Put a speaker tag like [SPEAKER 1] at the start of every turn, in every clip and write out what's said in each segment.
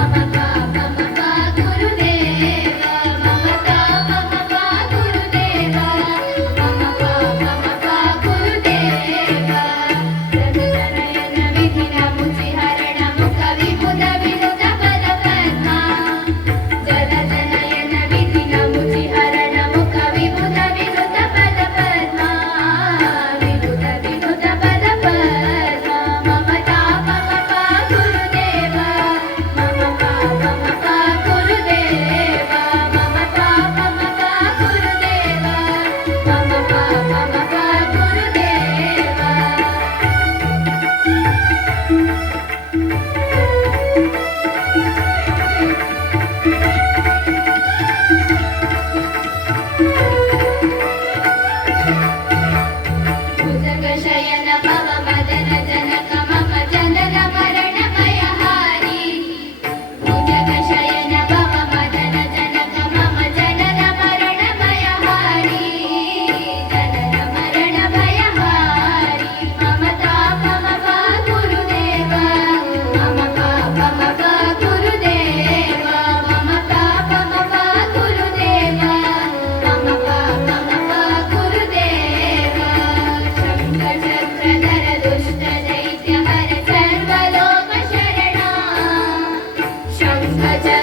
[SPEAKER 1] Thank you. Hajj.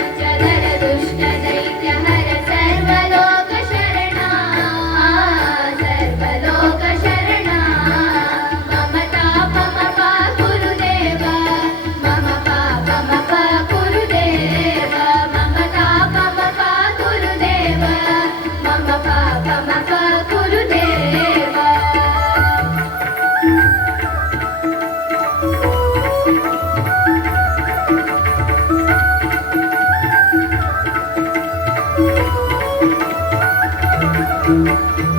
[SPEAKER 1] Música